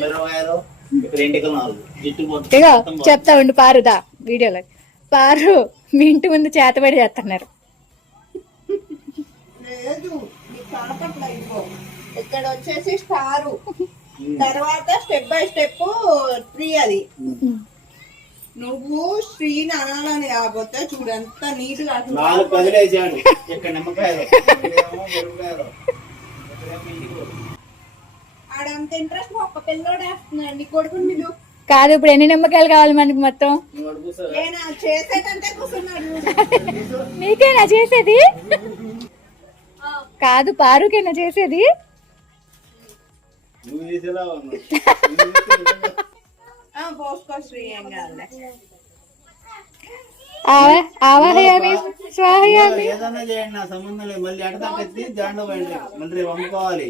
మిరపకాయలు ఇక్కడ ఎంటికలు నాలుగు. జిట్టు మొత్తం ఇగో. చెప్తా ఉండు పారుదా వీడియోలో. పారు మీ ఇంటి ముందు చేతబడి చేస్తున్నారు. లేదు నీకు ఇక్కడ వచ్చేసి స్టారు. తర్వాత స్టెప్ బై స్టెప్ ట్రీ అది. నువ్వు శ్రీని అనాలని కాకపోతే చూడు ఎంత నీట్ నాలుగు ఇక్కడ నిమ్మకాయలు. ఆడంత ఇంట్రెస్ట్ ఒక్క పిల్లోడు కొడుకుని మీరు కాదు ఇప్పుడు ఎన్ని నిమ్మకాయలు కావాలి మనకి మొత్తం? నీకేనా చేసేది? కాదు పారుకేనా చేసేది? ఆవాహయామి స్వాహయామి. ఏదన్నా చేయండి నా సంబంధం లేదు. మళ్ళీ జాండ పోయండి మళ్ళీ